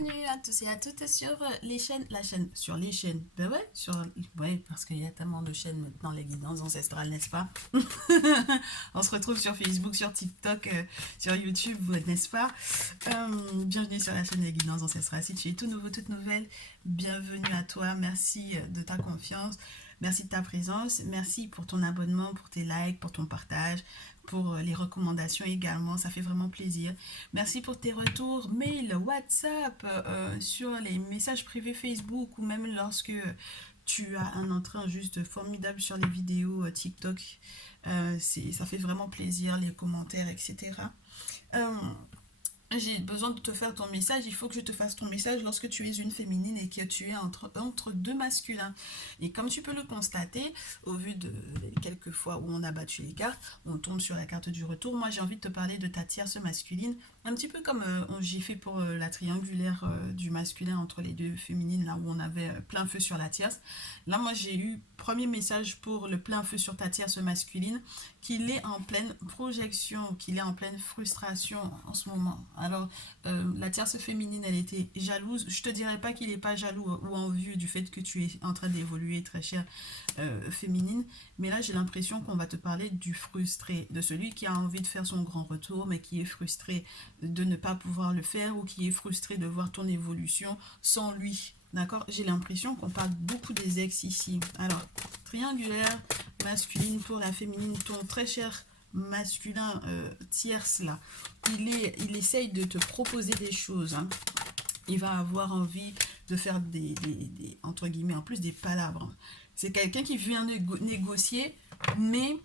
Bienvenue à tous et à toutes sur les chaînes. Ben ouais, ouais, parce qu'il y a tellement de chaînes maintenant, les guidances ancestrales, n'est-ce pas? On se retrouve sur Facebook, sur TikTok, sur YouTube, n'est-ce pas? Bienvenue sur la chaîne des guidances ancestrales. Si tu es tout nouveau, toute nouvelle, bienvenue à toi. Merci de ta confiance. Merci de ta présence. Merci pour ton abonnement, pour tes likes, pour ton partage, pour les recommandations également. Ça fait vraiment plaisir. Merci pour tes retours, mail, WhatsApp, sur les messages privés Facebook ou même lorsque tu as un entrain juste formidable sur les vidéos TikTok. Ça fait vraiment plaisir, les commentaires, etc. Euh, j'ai besoin de te faire ton message, il faut que je te fasse ton message lorsque tu es une féminine et que tu es entre deux masculins. Et comme tu peux le constater, au vu de quelques fois où on a battu les cartes, on tombe sur la carte du retour. Moi, j'ai envie de te parler de ta tierce masculine, un petit peu comme j'ai fait pour la triangulaire du masculin entre les deux féminines, là où on avait plein feu sur la tierce. Là, moi, j'ai eu premier message pour le plein feu sur ta tierce masculine, qu'il est en pleine projection, qu'il est en pleine frustration en ce moment. Alors, la tierce féminine, elle était jalouse. Je te dirais pas qu'il n'est pas jaloux ou envieux du fait que tu es en train d'évoluer, très chère féminine. Mais là, j'ai l'impression qu'on va te parler du frustré, de celui qui a envie de faire son grand retour, mais qui est frustré de ne pas pouvoir le faire ou qui est frustré de voir ton évolution sans lui. D'accord? J'ai l'impression qu'on parle beaucoup des ex ici. Alors, triangulaire, masculine pour la féminine, ton très cher masculin tierce là, il essaye de te proposer des choses, hein. Il va avoir envie de faire entre guillemets, en plus des palabres. C'est quelqu'un qui vient négocier, mais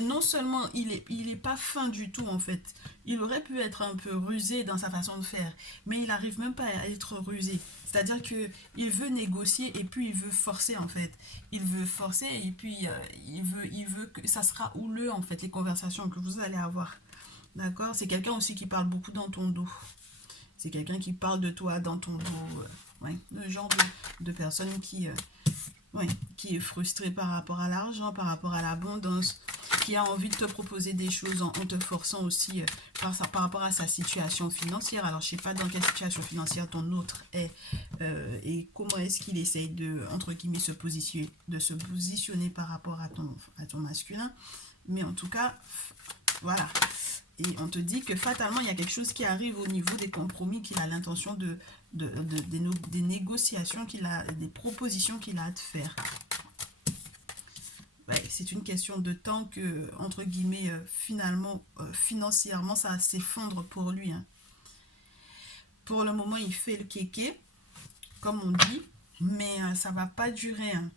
non seulement il est pas fin du tout en fait, il aurait pu être un peu rusé dans sa façon de faire, mais il n'arrive même pas à être rusé. C'est-à-dire que il veut négocier et puis il veut forcer en fait. Il veut forcer et puis il veut que ça sera houleux en fait les conversations que vous allez avoir. D'accord? C'est quelqu'un aussi qui parle beaucoup dans ton dos. C'est quelqu'un qui parle de toi dans ton dos. Ouais, le genre de personne ouais, qui est frustré par rapport à l'argent, par rapport à l'abondance, qui a envie de te proposer des choses en te forçant aussi par rapport à sa situation financière. Alors, je sais pas dans quelle situation financière ton autre est et comment est-ce qu'il essaye de, entre guillemets, de se positionner par rapport à ton masculin. Mais en tout cas, voilà. Et on te dit que fatalement, il y a quelque chose qui arrive au niveau des compromis qu'il a l'intention des négociations qu'il a, des propositions qu'il a à te faire. Ouais, c'est une question de temps que, entre guillemets, finalement, financièrement, ça s'effondre pour lui, hein. Pour le moment, il fait le kéké, comme on dit, mais ça va pas durer, hein.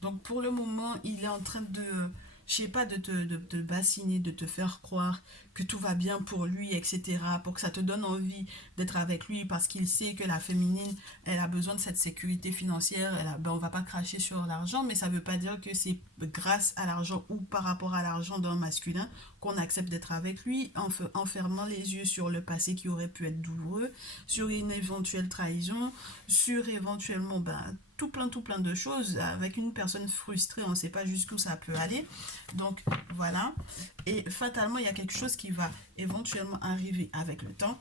Donc pour le moment, il est en train de, je sais pas, de te bassiner, de te faire croire que tout va bien pour lui, etc. Pour que ça te donne envie d'être avec lui parce qu'il sait que la féminine, elle a besoin de cette sécurité financière. Ben, on va pas cracher sur l'argent, mais ça veut pas dire que c'est grâce à l'argent ou par rapport à l'argent d'un masculin qu'on accepte d'être avec lui en fermant les yeux sur le passé qui aurait pu être douloureux, sur une éventuelle trahison, sur éventuellement tout plein de choses. Avec une personne frustrée, on ne sait pas jusqu'où ça peut aller. Donc voilà. Et fatalement, il y a quelque chose qui va éventuellement arriver avec le temps.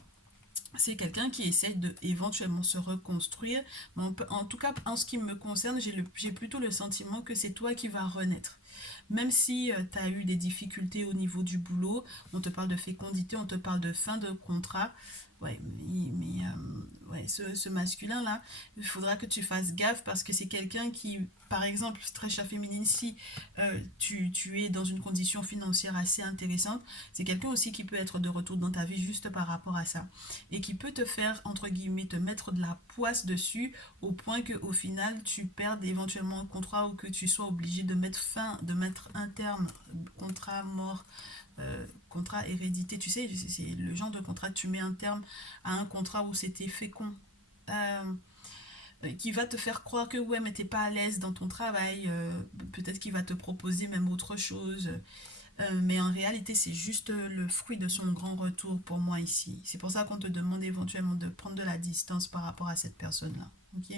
C'est quelqu'un qui essaie de éventuellement se reconstruire. Mais en tout cas, en ce qui me concerne, j'ai plutôt le sentiment que c'est toi qui vas renaître. Même si tu as eu des difficultés au niveau du boulot, on te parle de fécondité, on te parle de fin de contrat. Ouais, ouais, ce masculin-là, il faudra que tu fasses gaffe parce que c'est quelqu'un qui, par exemple, très chère féminine, si tu es dans une condition financière assez intéressante, c'est quelqu'un aussi qui peut être de retour dans ta vie juste par rapport à ça. Et qui peut te faire, entre guillemets, te mettre de la poisse dessus au point qu'au final, tu perdes éventuellement un contrat ou que tu sois obligé de mettre un terme, contrat mort, contrat hérédité, tu sais, c'est le genre de contrat que tu mets un terme à un contrat où c'était fécond. Euh, qui va te faire croire que ouais mais t'es pas à l'aise dans ton travail, peut-être qu'il va te proposer même autre chose, mais en réalité c'est juste le fruit de son grand retour pour moi ici. C'est pour ça qu'on te demande éventuellement de prendre de la distance par rapport à cette personne là, ok.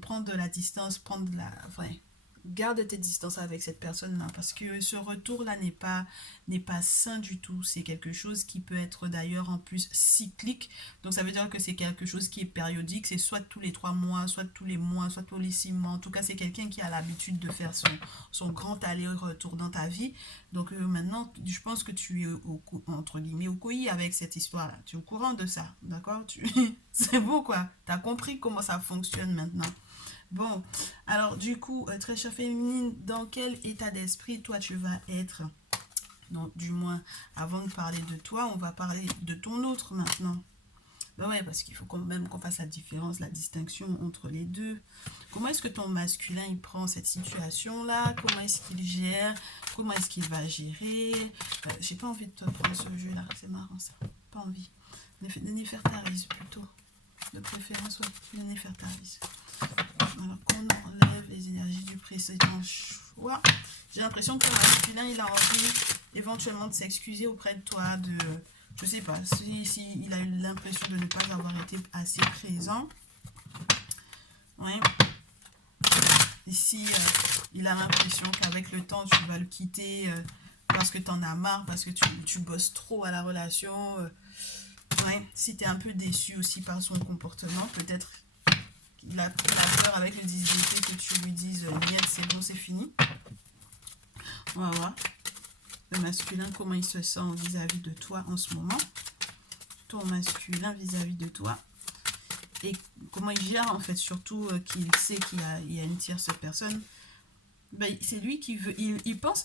Prendre de la distance, prendre de la, ouais, garde tes distances avec cette personne-là parce que ce retour-là n'est pas sain du tout. C'est quelque chose qui peut être d'ailleurs en plus cyclique. Donc ça veut dire que c'est quelque chose qui est périodique. C'est soit tous les 3 mois, soit tous les mois, soit tous les 6 mois. En tout cas, c'est quelqu'un qui a l'habitude de faire son grand aller-retour dans ta vie. Donc maintenant, je pense que tu es entre guillemets au couillis avec cette histoire-là. Tu es au courant de ça, d'accord? C'est beau quoi. Tu as compris comment ça fonctionne maintenant. Bon, alors du coup, très chère féminine, dans quel état d'esprit toi tu vas être? Donc du moins, avant de parler de toi, on va parler de ton autre maintenant. Ben ouais, parce qu'il faut quand même qu'on fasse la différence, la distinction entre les deux. Comment est-ce que ton masculin, il prend cette situation-là? Comment est-ce qu'il gère? Comment est-ce qu'il va gérer? J'ai pas envie de te prendre ce jeu-là, c'est marrant ça. Pas envie. Néfertaris plutôt. De préférence, ouais, Néfertaris. Alors qu'on enlève les énergies du précédent choix. J'ai l'impression que le masculin, il a envie éventuellement de s'excuser auprès de toi, je sais pas, si il a eu l'impression de ne pas avoir été assez présent. Ouais. Ici, il a l'impression qu'avec le temps, tu vas le quitter parce que tu en as marre, parce que tu bosses trop à la relation. Ouais. Si tu es un peu déçu aussi par son comportement, peut-être il a peur avec le 10 d'été que tu lui dises niet, c'est bon, c'est fini. On va voir le masculin, comment il se sent vis-à-vis de toi en ce moment. Ton masculin vis-à-vis de toi. Et comment il gère en fait, surtout qu'il sait qu'il y a une tierce personne. Ben, c'est lui qui veut, il pense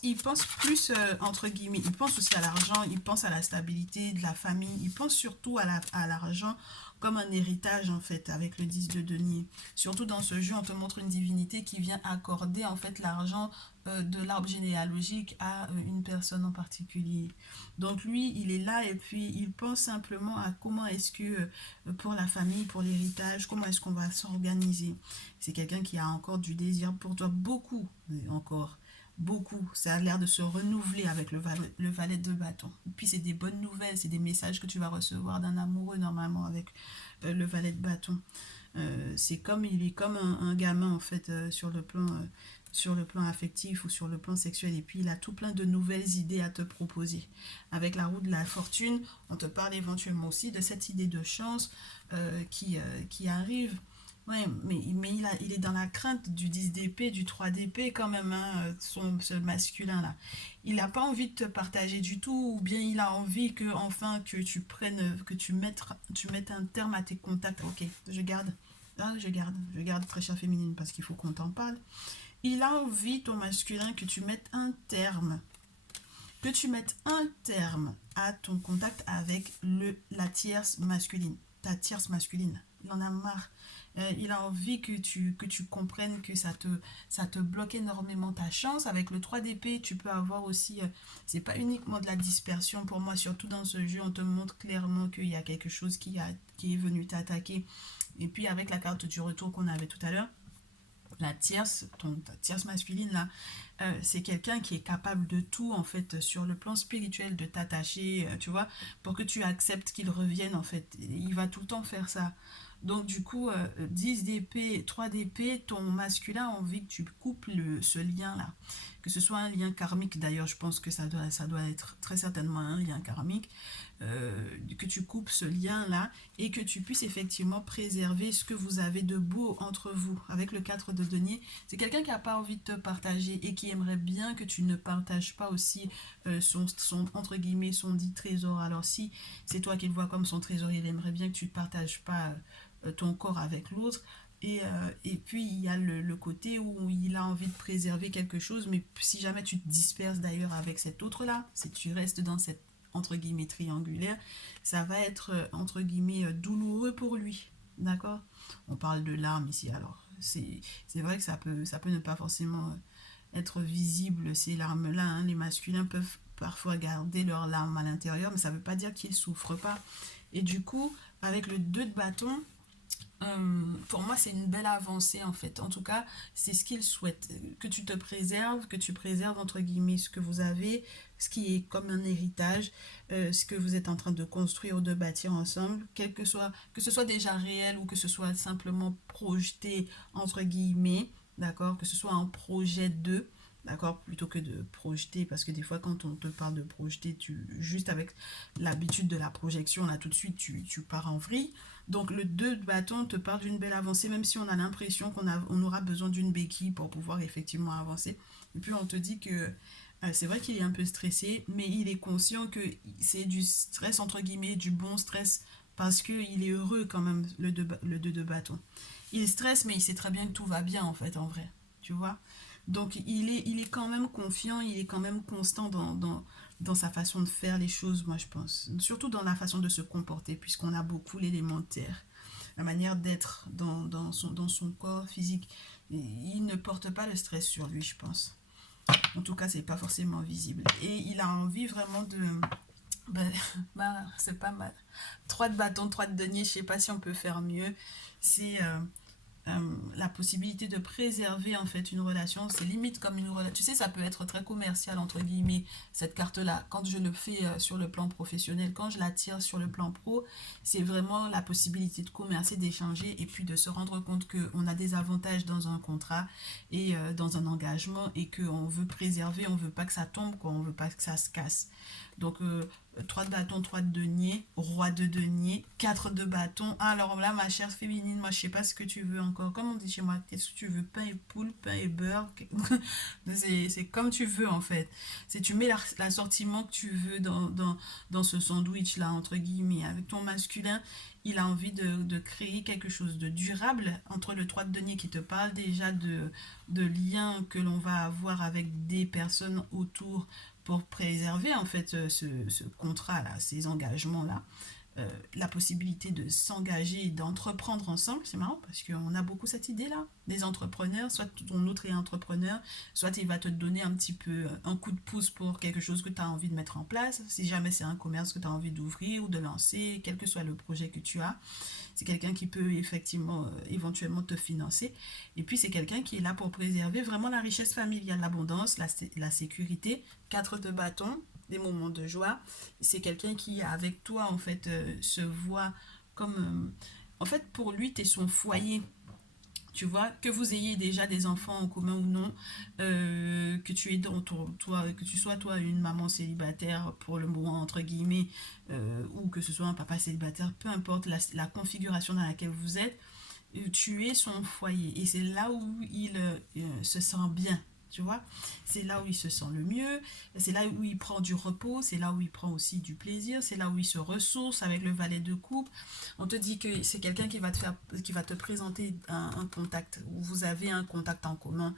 plus entre guillemets, il pense aussi à l'argent, il pense à la stabilité de la famille, il pense surtout à l'argent comme un héritage en fait avec le 10 de denier. Surtout dans ce jeu, on te montre une divinité qui vient accorder en fait l'argent de l'arbre généalogique à une personne en particulier. Donc lui, il est là et puis il pense simplement à comment est-ce que pour la famille, pour l'héritage, comment est-ce qu'on va s'organiser. C'est quelqu'un qui a encore du désir pour toi, beaucoup, encore, beaucoup. Ça a l'air de se renouveler avec le valet de bâton. Et puis c'est des bonnes nouvelles, c'est des messages que tu vas recevoir d'un amoureux normalement avec le valet de bâton. Il est comme un gamin en fait sur le plan affectif ou sur le plan sexuel, et puis il a tout plein de nouvelles idées à te proposer. Avec la roue de la fortune, on te parle éventuellement aussi de cette idée de chance qui arrive. Ouais, mais il est dans la crainte du 10 d'épée, du 3 d'épée quand même, hein, ce masculin-là. Il n'a pas envie de te partager du tout, ou bien il a envie que enfin que tu prennes, que tu mettes un terme à tes contacts. Ok, je garde. Ah, je garde très chère féminine parce qu'il faut qu'on t'en parle. Il a envie, ton masculin, que tu mettes un terme. Que tu mettes un terme à ton contact avec la tierce masculine. Ta tierce masculine. Il en a marre. Il a envie que tu comprennes que ça te bloque énormément ta chance. Avec le 3 d'épée, tu peux avoir aussi, c'est pas uniquement de la dispersion pour moi, surtout dans ce jeu, on te montre clairement qu'il y a quelque chose qui est venu t'attaquer. Et puis avec la carte du retour qu'on avait tout à l'heure, ta tierce masculine là, c'est quelqu'un qui est capable de tout en fait sur le plan spirituel, de t'attacher, tu vois, pour que tu acceptes qu'il revienne en fait. Il va tout le temps faire ça. Donc du coup, 10 d'épée, 3 d'épée, ton masculin a envie que tu coupes ce lien-là. Que ce soit un lien karmique, d'ailleurs, je pense que ça doit être très certainement un lien karmique. Que tu coupes ce lien-là et que tu puisses effectivement préserver ce que vous avez de beau entre vous. Avec le 4 de denier, c'est quelqu'un qui n'a pas envie de te partager et qui aimerait bien que tu ne partages pas aussi entre guillemets, son dit trésor. Alors si c'est toi qui le vois comme son trésor, il aimerait bien que tu ne partages pas ton corps avec l'autre. Et puis il y a le côté où il a envie de préserver quelque chose, mais si jamais tu te disperses d'ailleurs avec cet autre-là, si tu restes dans cette entre guillemets triangulaire, ça va être entre guillemets douloureux pour lui. D'accord? On parle de larmes ici, alors c'est vrai que ça peut ne pas forcément être visible ces larmes-là. Hein. Les masculins peuvent parfois garder leurs larmes à l'intérieur, mais ça ne veut pas dire qu'ils ne souffrent pas. Et du coup, avec le 2 de bâton, pour moi, c'est une belle avancée en fait. En tout cas, c'est ce qu'il souhaite. Que tu te préserves, que tu préserves entre guillemets ce que vous avez, ce qui est comme un héritage, ce que vous êtes en train de construire ou de bâtir ensemble, que ce soit déjà réel ou que ce soit simplement projeté entre guillemets. d'accord? Que ce soit un projet de, d'accord? Plutôt que de projeter, parce que des fois, quand on te parle de projeter, juste avec l'habitude de la projection, là, tout de suite, tu pars en vrille. Donc, le 2 de bâton te parle d'une belle avancée, même si on a l'impression on aura besoin d'une béquille pour pouvoir effectivement avancer. Et puis, on te dit que c'est vrai qu'il est un peu stressé, mais il est conscient que c'est du stress, entre guillemets, du bon stress, parce qu'il est heureux quand même, le 2 de bâton. Il stresse, mais il sait très bien que tout va bien, en fait, en vrai. Tu vois? Donc, il est quand même confiant, il est quand même constant dans sa façon de faire les choses, moi, je pense. Surtout dans la façon de se comporter, puisqu'on a beaucoup l'élémentaire. La manière d'être dans son corps physique. Il ne porte pas le stress sur lui, je pense. En tout cas, c'est pas forcément visible. Et il a envie vraiment de... Ben, ben, c'est pas mal. 3 de bâton, 3 de denier, je sais pas si on peut faire mieux. C'est la possibilité de préserver en fait une relation. C'est limite comme une relation. Tu sais, ça peut être très commercial, entre guillemets, cette carte-là. Quand je le fais sur le plan professionnel, quand je la tire sur le plan pro, c'est vraiment la possibilité de commercer, d'échanger et puis de se rendre compte qu'on a des avantages dans un contrat et dans un engagement et qu'on veut préserver, on veut pas que ça tombe, quoi, on veut pas que ça se casse. Donc, 3 de bâton, 3 de denier, roi de denier, 4 de bâton. Alors là, ma chère féminine, moi, je sais pas ce que tu veux encore. Comme on dit chez moi, qu'est-ce que tu veux? Pain et poule, pain et beurre. C'est comme tu veux, en fait. C'est tu mets l'assortiment que tu veux dans ce sandwich-là, entre guillemets. Avec ton masculin, il a envie de créer quelque chose de durable entre le 3 de denier qui te parle déjà de liens que l'on va avoir avec des personnes autour pour préserver en fait ce contrat-là, ces engagements-là, la possibilité de s'engager et d'entreprendre ensemble. C'est marrant parce qu'on a beaucoup cette idée-là. Des entrepreneurs, soit ton autre est entrepreneur, soit il va te donner un petit peu un coup de pouce pour quelque chose que tu as envie de mettre en place. Si jamais c'est un commerce que tu as envie d'ouvrir ou de lancer, quel que soit le projet que tu as, c'est quelqu'un qui peut effectivement, éventuellement te financer. Et puis c'est quelqu'un qui est là pour préserver vraiment la richesse familiale, l'abondance, la sécurité. 4 de bâton, des moments de joie. C'est quelqu'un qui, avec toi, en fait, se voit comme... en fait, pour lui, tu es son foyer. Tu vois, que vous ayez déjà des enfants en commun ou non, que tu es toi, que tu sois toi une maman célibataire pour le moment entre guillemets, ou que ce soit un papa célibataire, peu importe la configuration dans laquelle vous êtes, tu es son foyer et c'est là où il se sent bien. Tu vois, c'est là où il se sent le mieux, c'est là où il prend du repos, c'est là où il prend aussi du plaisir, c'est là où il se ressource avec le valet de coupe. On te dit que c'est quelqu'un qui va te présenter un contact, où vous avez un contact en commun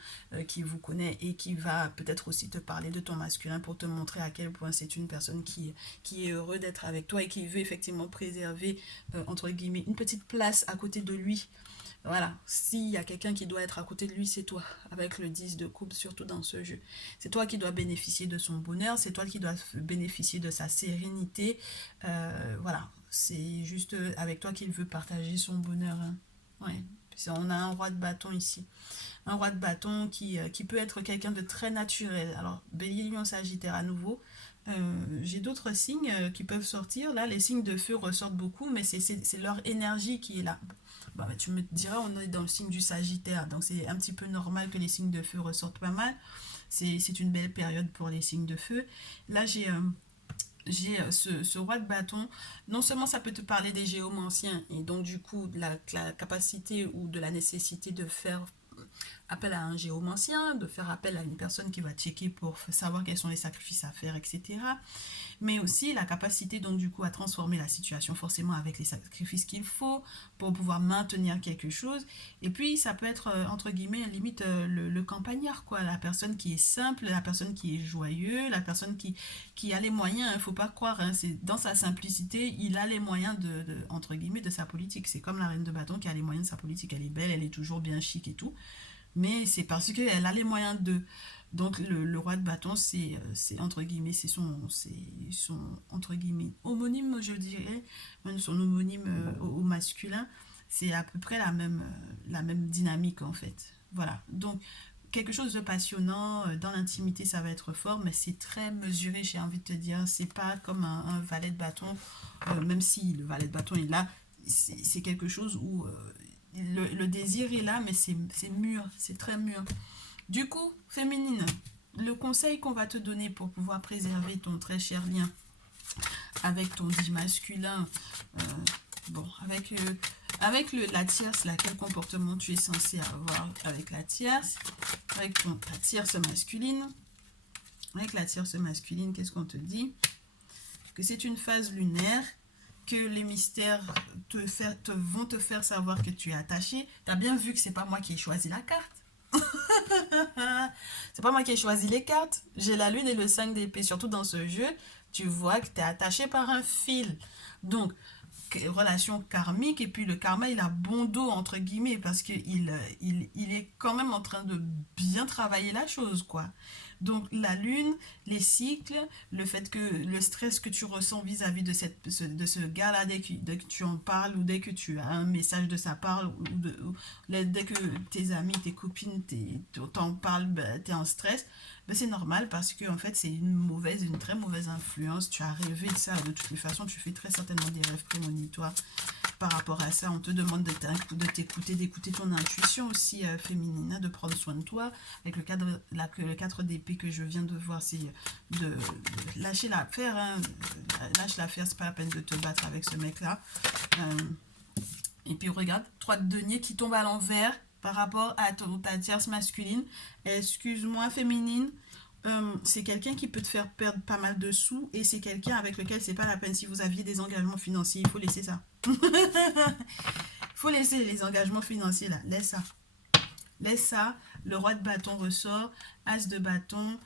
qui vous connaît et qui va peut-être aussi te parler de ton masculin pour te montrer à quel point c'est une personne qui est heureux d'être avec toi et qui veut effectivement préserver, entre guillemets, une petite place à côté de lui. Voilà, s'il y a quelqu'un qui doit être à côté de lui, c'est toi, avec le 10 de coupe, surtout dans ce jeu. C'est toi qui dois bénéficier de son bonheur, c'est toi qui dois bénéficier de sa sérénité. Voilà, c'est juste avec toi qu'il veut partager son bonheur. Hein. Ouais. On a un roi de bâton ici. Un roi de bâton qui peut être quelqu'un de très naturel. Alors, Bélier, Lion, Sagittaire à nouveau. J'ai d'autres signes qui peuvent sortir. Là, les signes de feu ressortent beaucoup, mais c'est leur énergie qui est là. Bah, tu me diras, on est dans le signe du Sagittaire, donc c'est un petit peu normal que les signes de feu ressortent pas mal. C'est une belle période pour les signes de feu. Là, j'ai ce roi de bâton. Non seulement ça peut te parler des géomanciens, et donc du coup, de la capacité ou de la nécessité de faire appel à un géomancien, de faire appel à une personne qui va checker pour savoir quels sont les sacrifices à faire, etc. Mais aussi la capacité donc du coup à transformer la situation forcément avec les sacrifices qu'il faut pour pouvoir maintenir quelque chose. Et puis ça peut être entre guillemets limite le campagnard, quoi, la personne qui est simple, la personne qui est joyeux, la personne qui a les moyens, il ne faut pas croire, hein, c'est dans sa simplicité, il a les moyens entre guillemets de sa politique. C'est comme la reine de bâton qui a les moyens de sa politique, elle est belle, elle est toujours bien chic et tout, mais c'est parce qu'elle a les moyens de. Donc le roi de bâton, c'est entre guillemets, c'est son entre guillemets homonyme, je dirais, même son homonyme au masculin, c'est à peu près la même dynamique en fait. Voilà, donc quelque chose de passionnant, dans l'intimité ça va être fort, mais c'est très mesuré, j'ai envie de te dire, c'est pas comme un valet de bâton, même si le valet de bâton est là, c'est quelque chose où le désir est là, mais c'est mûr, c'est très mûr. Du coup, féminine, le conseil qu'on va te donner pour pouvoir préserver ton très cher lien avec ton dit masculin, euh, bon, la tierce, là, quel comportement tu es censé avoir avec la tierce, avec ta tierce masculine. Avec la tierce masculine, qu'est-ce qu'on te dit? Que c'est une phase lunaire, que les mystères vont te faire savoir que tu es attaché. Tu as bien vu que c'est pas moi qui ai choisi la carte. C'est pas moi qui ai choisi les cartes. J'ai la lune et le 5 d'épée. Surtout dans ce jeu, tu vois que tu es attaché par un fil. Donc, relation karmique. Et puis le karma, il a bon dos, entre guillemets, parce qu'il il est quand même en train de bien travailler la chose, quoi. Donc la lune, les cycles, le fait que le stress que tu ressens vis-à-vis de ce gars-là, dès que tu en parles ou dès que tu as un message de sa part, dès que tes amis, tes copines t'en parlent, ben, tu es en stress, ben, c'est normal parce que en fait c'est une très mauvaise influence. Tu as rêvé de ça, de toutes les façons, tu fais très certainement des rêves prémonitoires par rapport à ça. On te demande de t'écouter, d'écouter ton intuition aussi féminine, hein, de prendre soin de toi. Avec le 4 d'épée que je viens de voir, c'est de lâcher l'affaire. Hein. Lâche l'affaire, c'est pas la peine de te battre avec ce mec-là. Et puis regarde, 3 de denier qui tombe à l'envers par rapport à ta tierce masculine. Excuse-moi, féminine. C'est quelqu'un qui peut te faire perdre pas mal de sous et c'est quelqu'un avec lequel c'est pas la peine. Si vous aviez des engagements financiers, il faut laisser ça. Il faut laisser les engagements financiers là. Laisse ça. Laisse ça. Le roi de bâton ressort. As de bâton.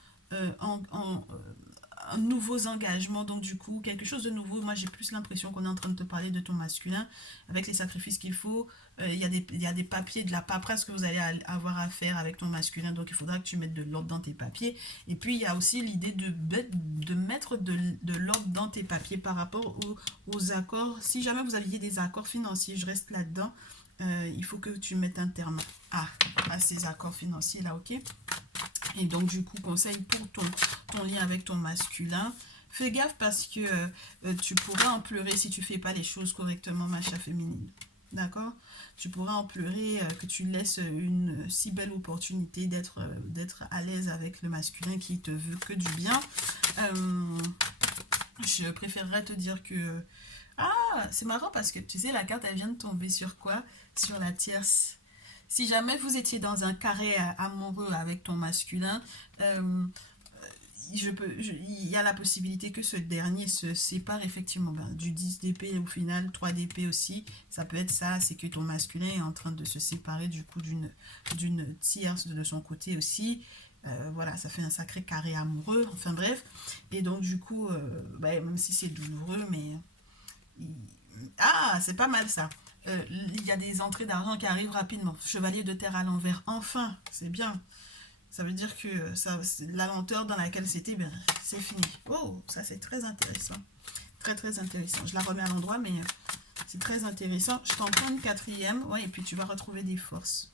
Nouveaux engagements, donc du coup quelque chose de nouveau. Moi j'ai plus l'impression qu'on est en train de te parler de ton masculin avec les sacrifices qu'il faut. Il y a des papiers, de la paperasse que vous allez avoir à faire avec ton masculin, donc il faudra que tu mettes de l'ordre dans tes papiers. Et puis il y a aussi l'idée de mettre de l'ordre dans tes papiers par rapport aux accords. Si jamais vous aviez des accords financiers, je reste là-dedans, il faut que tu mettes un terme à ces accords financiers là, ok? Et donc du coup, conseil pour ton lien avec ton masculin, fais gaffe parce que tu pourras en pleurer si tu fais pas les choses correctement, ma chère féminine. D'accord? Tu pourras en pleurer que tu laisses une si belle opportunité d'être à l'aise avec le masculin qui te veut que du bien. Je préférerais te dire que... Ah, c'est marrant parce que tu sais, la carte, elle vient de tomber sur quoi? Sur la tierce. Si jamais vous étiez dans un carré amoureux avec ton masculin, il y a la possibilité que ce dernier se sépare effectivement du 10 d'épée au final, 3 d'épée aussi. Ça peut être ça, c'est que ton masculin est en train de se séparer du coup d'une tierce de son côté aussi. Voilà, ça fait un sacré carré amoureux, enfin bref. Et donc du coup, même si c'est douloureux, mais... Ah, c'est pas mal ça. Il y a des entrées d'argent qui arrivent rapidement. Chevalier de terre à l'envers, enfin, c'est bien. Ça veut dire que la lenteur dans laquelle c'était, ben, c'est fini. Oh, ça c'est très intéressant. Très très intéressant. Je la remets à l'endroit, mais c'est très intéressant. Je t'en prends une quatrième, ouais, et puis tu vas retrouver des forces.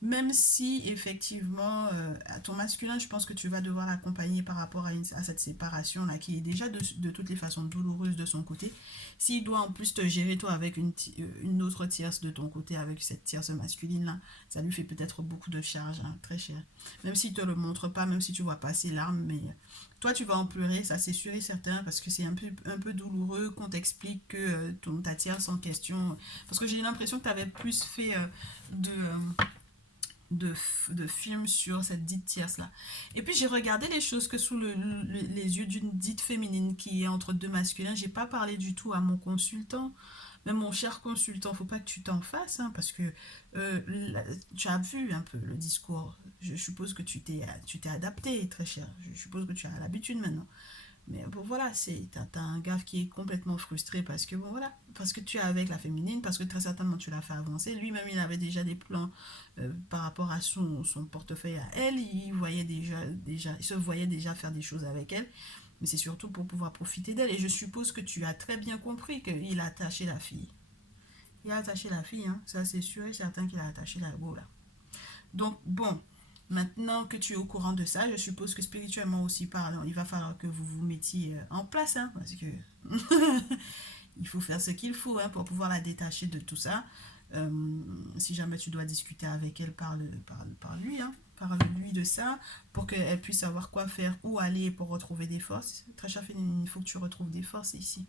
Même si, effectivement, à ton masculin, je pense que tu vas devoir l'accompagner par rapport à cette séparation-là, qui est déjà de toutes les façons douloureuse de son côté. S'il doit en plus te gérer, toi, avec une autre tierce de ton côté, avec cette tierce masculine-là, ça lui fait peut-être beaucoup de charge, hein, très cher. Même s'il ne te le montre pas, même si tu vois pas ses larmes, mais toi, tu vas en pleurer, ça c'est sûr et certain, parce que c'est un peu douloureux qu'on t'explique que ta tierce en question... Parce que j'ai l'impression que tu avais plus fait de films sur cette dite tierce là. Et puis j'ai regardé les choses que sous les yeux d'une dite féminine qui est entre deux masculins. J'ai pas parlé du tout à mon consultant, mais mon cher consultant, faut pas que tu t'en fasses, hein, parce que tu as vu un peu le discours. Je suppose que tu t'es adapté, très cher. Je suppose que tu as l'habitude maintenant. Mais bon, voilà, t'as un gars qui est complètement frustré parce que, bon, voilà, parce que tu es avec la féminine, parce que très certainement tu l'as fait avancer. Lui-même, il avait déjà des plans par rapport à son portefeuille à elle. Il se voyait déjà faire des choses avec elle. Mais c'est surtout pour pouvoir profiter d'elle. Et je suppose que tu as très bien compris qu'il a attaché la fille. Il a attaché la fille, hein. Ça, c'est sûr et certain qu'il a attaché la go, là. Donc, bon. Maintenant que tu es au courant de ça, je suppose que spirituellement aussi parlant, il va falloir que vous vous mettiez en place, hein, parce que il faut faire ce qu'il faut, hein, pour pouvoir la détacher de tout ça. Si jamais tu dois discuter avec elle, parle-lui, hein. Parle-lui de ça pour qu'elle puisse savoir quoi faire, où aller pour retrouver des forces. Très chère féminine, il faut que tu retrouves des forces ici.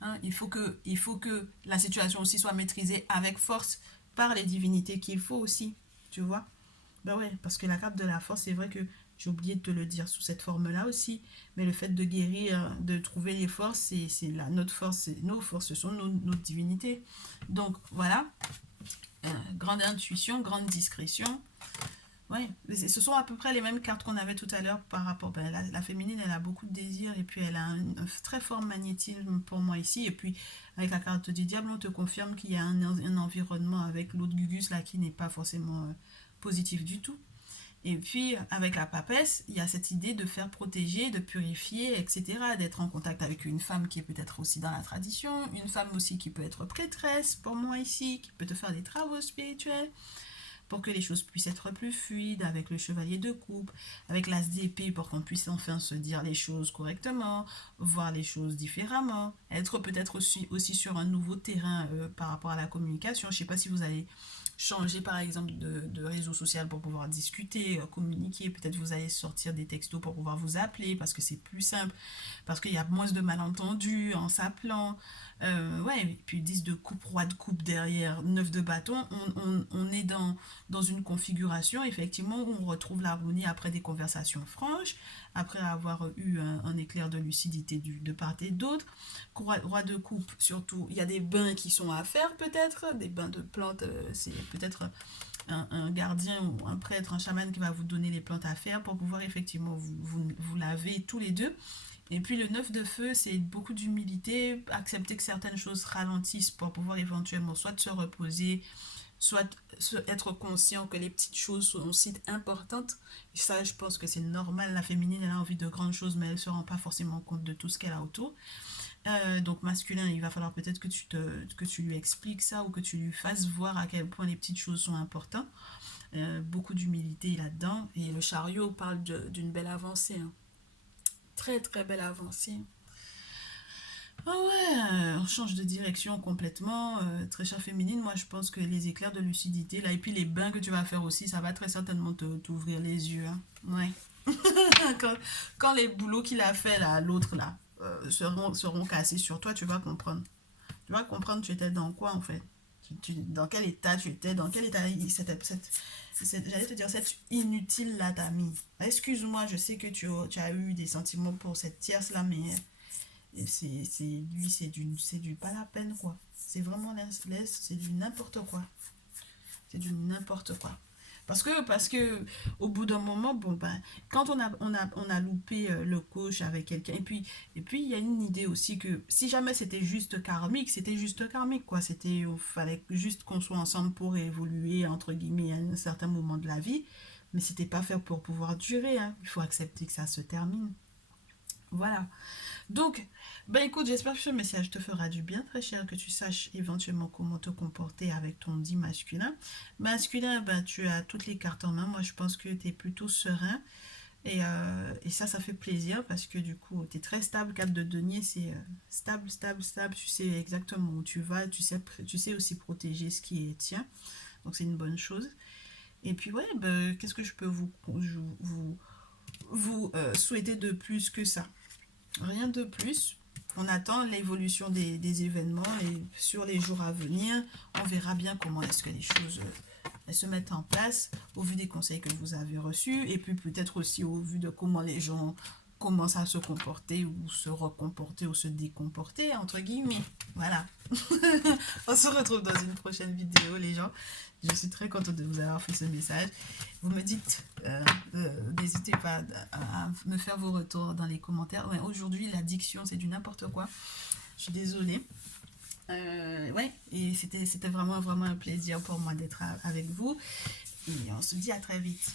Hein, il faut que la situation aussi soit maîtrisée avec force par les divinités qu'il faut aussi. Tu vois? Ben ouais, parce que la carte de la force, c'est vrai que j'ai oublié de te le dire sous cette forme-là aussi, mais le fait de guérir, de trouver les forces, c'est notre force, nos forces, ce sont nos divinités. Donc voilà, grande intuition, grande discrétion. Ouais, ce sont à peu près les mêmes cartes qu'on avait tout à l'heure par rapport. Ben, la féminine, elle a beaucoup de désir et puis elle a un très fort magnétisme pour moi ici. Et puis avec la carte du diable, on te confirme qu'il y a un environnement avec l'autre Gugus là qui n'est pas forcément positif du tout. Et puis, avec la papesse, il y a cette idée de faire protéger, de purifier, etc. D'être en contact avec une femme qui est peut-être aussi dans la tradition, une femme aussi qui peut être prêtresse, pour moi ici, qui peut te faire des travaux spirituels, pour que les choses puissent être plus fluides, avec le chevalier de coupe, avec l'as d'épée, pour qu'on puisse enfin se dire les choses correctement, voir les choses différemment, être peut-être aussi sur un nouveau terrain par rapport à la communication. Je ne sais pas si vous allez changer par exemple de réseau social pour pouvoir discuter, communiquer, peut-être vous allez sortir des textos pour pouvoir vous appeler parce que c'est plus simple, parce qu'il y a moins de malentendus en s'appelant. Ouais, et puis 10 de coupe, roi de coupe derrière, 9 de bâton, on est dans une configuration effectivement où on retrouve l'harmonie après des conversations franches, après avoir eu un éclair de lucidité de part et d'autre. Roi de coupe, surtout, il y a des bains qui sont à faire peut-être, des bains de plantes, c'est peut-être un gardien ou un prêtre, un chaman qui va vous donner les plantes à faire pour pouvoir effectivement vous laver tous les deux. Et puis le 9 de feu, c'est beaucoup d'humilité, accepter que certaines choses ralentissent pour pouvoir éventuellement soit se reposer, soit être conscient que les petites choses sont aussi importantes. Et ça, je pense que c'est normal. La féminine, elle a envie de grandes choses, mais elle ne se rend pas forcément compte de tout ce qu'elle a autour. Donc masculin, il va falloir peut-être que tu lui expliques ça ou que tu lui fasses voir à quel point les petites choses sont importantes. Beaucoup d'humilité là-dedans. Et le chariot parle d'une belle avancée. Hein. Très très belle avancée. Ah ouais, on change de direction complètement. Très chère féminine, moi je pense que les éclairs de lucidité, là, et puis les bains que tu vas faire aussi, ça va très certainement t'ouvrir les yeux. Hein. Ouais. quand, quand les boulots qu'il a fait là, l'autre là, seront cassés sur toi, tu vas comprendre. Tu vas comprendre tu étais dans quoi en fait. Dans quel état tu étais, dans quel état j'allais te dire, cette inutile là t'a mis. Excuse-moi, je sais que tu as eu des sentiments pour cette tierce là, mais lui, c'est du pas la peine quoi. C'est vraiment c'est du n'importe quoi. C'est du n'importe quoi. Parce que au bout d'un moment, bon ben, quand on a loupé le coach avec quelqu'un, et puis il y a une idée aussi que si jamais c'était juste karmique, quoi. Il fallait juste qu'on soit ensemble pour évoluer, entre guillemets, à un certain moment de la vie. Mais c'était pas fait pour pouvoir durer, hein. Il faut accepter que ça se termine. Voilà. Donc, ben écoute, j'espère que ce message te fera du bien, très cher, que tu saches éventuellement comment te comporter avec ton dit masculin. Masculin, ben tu as toutes les cartes en main. Moi, je pense que tu es plutôt serein. Et ça fait plaisir parce que du coup, tu es très stable. 4 de denier, c'est stable, stable, stable. Tu sais exactement où tu vas. Tu sais aussi protéger ce qui est tien. Donc, c'est une bonne chose. Et puis, ouais, ben, qu'est-ce que je peux vous souhaiter de plus que ça? Rien de plus. On attend l'évolution des événements et sur les jours à venir, on verra bien comment est-ce que les choses se mettent en place au vu des conseils que vous avez reçus et puis peut-être aussi au vu de comment les gens commencent à se comporter ou se recomporter ou se décomporter, entre guillemets. Voilà. On se retrouve dans une prochaine vidéo, les gens. Je suis très contente de vous avoir fait ce message. Vous me dites, n'hésitez pas à me faire vos retours dans les commentaires. Ouais, aujourd'hui, la diction, c'est du n'importe quoi. Je suis désolée. Ouais, et c'était vraiment, vraiment un plaisir pour moi d'être avec vous. Et on se dit à très vite.